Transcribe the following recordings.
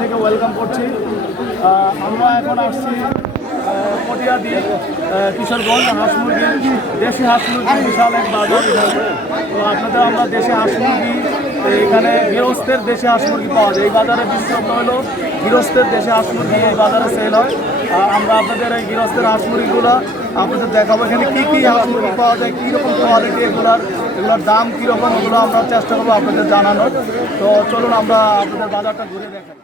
থেকে ওয়েলকাম করছি। আমরা এখন আসছি কটিয়াদি কিশোরগঞ্জ। হাঁস মুরগি, দেশি হাঁস মুরগি বিশাল এক বাজার। তো আপনাদের আমরা দেশি হাঁস মুরগি, এখানে গৃহস্থের দেশি হাঁস মুরগি পাওয়া যায়। এই বাজারে বিশেষত্ব হলো গৃহস্থের দেশি হাঁস মুরগি এই বাজারে সেল হয়। আমরা আপনাদের এই গৃহস্থের হাঁস মুরগিগুলো আপনাদের দেখাবো। এখানে কী কী হাঁস মুরগি পাওয়া যায়, কীরকম কোয়ালিটি, এগুলোর দাম কীরকম, ওগুলো আমরা চেষ্টা করবো আপনাদের জানানোর। তো চলুন আমরা আপনাদের বাজারটা ঘুরে দেখাই।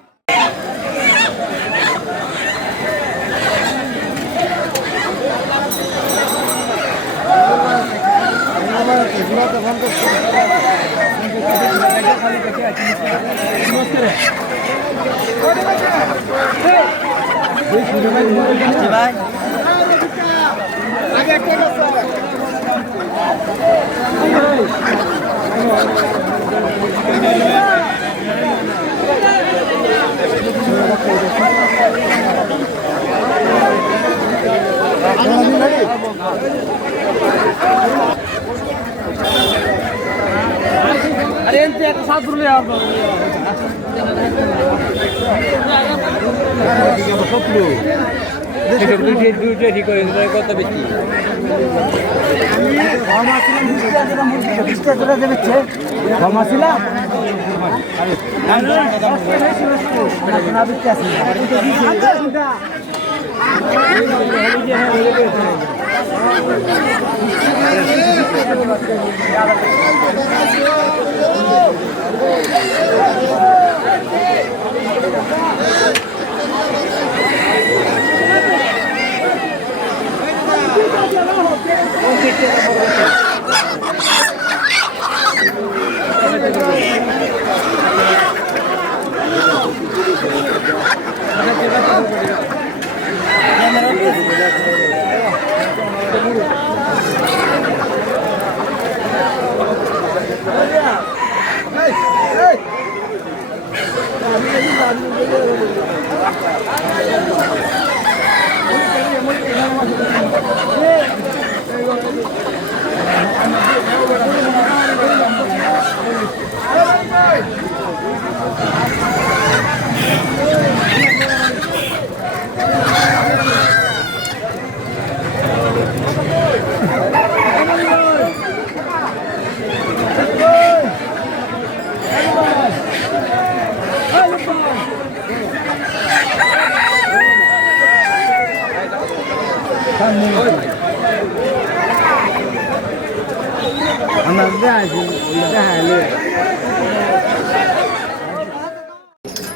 ভাই अरे एक साथ रुले आप ঠিক করে কত বেশি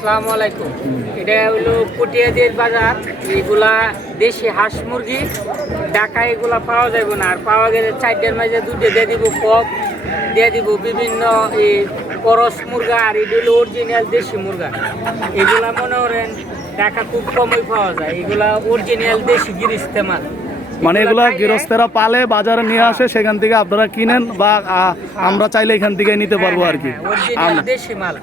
আসসালামু আলাইকুম। এটা হলো কটিয়াদির বাজার। এগুলা দেশি হাঁস মুরগি, ঢাকা এগুলা পাওয়া যাবে না। আর পাওয়া গেলে 4টার মাঝে 2টে দিয়ে দিব, কক দিয়ে দিব, বিভিন্ন এই করস মুরগা। আর এটা হলো অরিজিনাল দেশি মুরগা। এগুলা মনে করেন ঢাকা খুব কমই পাওয়া যায়। এগুলা অরিজিনাল দেশি গিরিস্তেমাল, মানে এগুলা গৃহস্থেরা পালে বাজারে নিয়ে আসে, সেখান থেকে আপনারা কিনেন বা আমরা চাইলে এখান থেকে নিতে পারবো আর কি।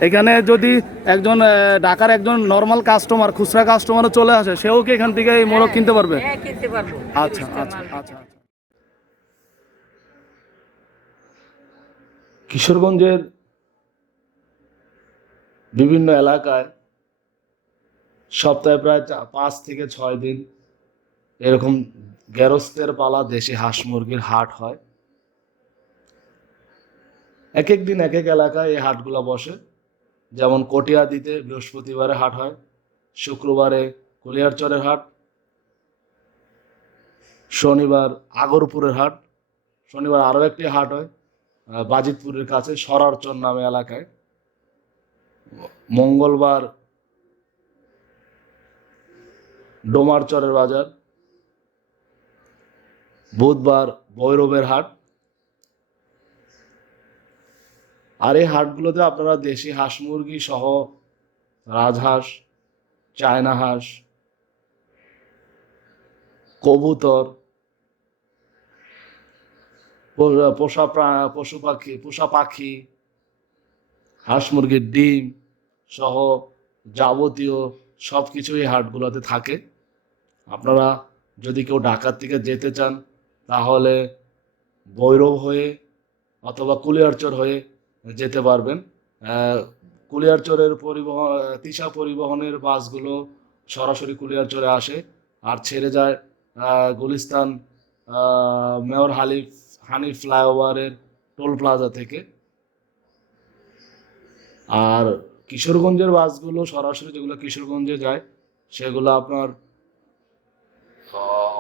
এখানে যদি একজন ঢাকার একজন নর্মাল কাস্টমার, খুচরা কাস্টমারও চলে আসে, সেও কি এখান থেকে এই মোরগ কিনতে পারবে? আচ্ছা আচ্ছা আচ্ছা। কিশোরগঞ্জের বিভিন্ন এলাকায় সপ্তাহে প্রায় 5 থেকে 6 দিন এরকম গেরস্তের পালা দেশি হাঁস মুরগির হাট হয়। এক এক দিন এক এক এলাকায় এই হাটগুলা বসে। যেমন কটিয়াদিতে বৃহস্পতিবারে হাট হয়, শুক্রবারে কুলিয়ারচরের হাট, শনিবার আগরপুরের হাট, শনিবার আরও একটি হাট হয় বাজিতপুরের কাছে সরারচর নামে এলাকায়, মঙ্গলবার ডোমারচরের বাজার, বুধবার ভৈরবের হাট। আর এই হাটগুলোতে আপনারা দেশি হাঁস মুরগি সহ রাজহাঁস, চায়না হাঁস, কবুতর, পোষা পাখি, হাঁস মুরগির ডিম সহ যাবতীয় সব কিছু এই হাটগুলোতে থাকে। আপনারা যদি কেউ ঢাকার থেকে যেতে চান তাহলে ভৈরব হয়ে অথবা কুলিয়ারচর হয়ে যেতে পারবেন। আহ, কুলিয়ারচরের তিশা পরিবহনের বাসগুলো সরাসরি কুলিয়ারচরে আসে আর ছেড়ে যায় গুলিস্তান মেয়র হানিফ ফ্লাইওভারের টোল প্লাজা থেকে। আর কিশোরগঞ্জের বাসগুলো সরাসরি যেগুলো কিশোরগঞ্জে যায় সেগুলো আপনার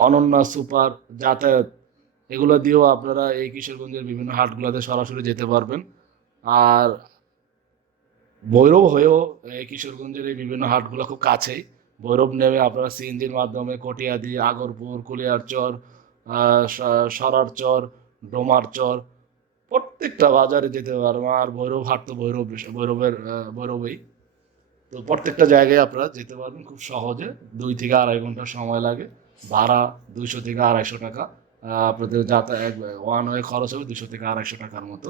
অনন্যা সুপার যাতায়াত এগুলো দিয়েও আপনারা এই কিশোরগঞ্জের বিভিন্ন হাটগুলোতে সরাসরি যেতে পারবেন। আর ভৈরব হয়েও এই কিশোরগঞ্জের এই বিভিন্ন হাটগুলো খুব কাছেই। ভৈরব নেমে আপনারা সিএনজির মাধ্যমে কটিয়াদি, আগরপুর, কুলিয়ারচর, সরারচর, ডোমারচর প্রত্যেকটা বাজারে যেতে পারবেন। আর ভৈরব হাট তো ভৈরবেই। তো প্রত্যেকটা জায়গায় আপনারা যেতে পারবেন খুব সহজে। 2 থেকে 2.5 ঘন্টা সময় লাগে। ভাড়া 200 থেকে 250 টাকা। আপনাদের যাতায়াত ওয়ান ওয়ে খরচ হবে 200 থেকে 250 টাকার মতো।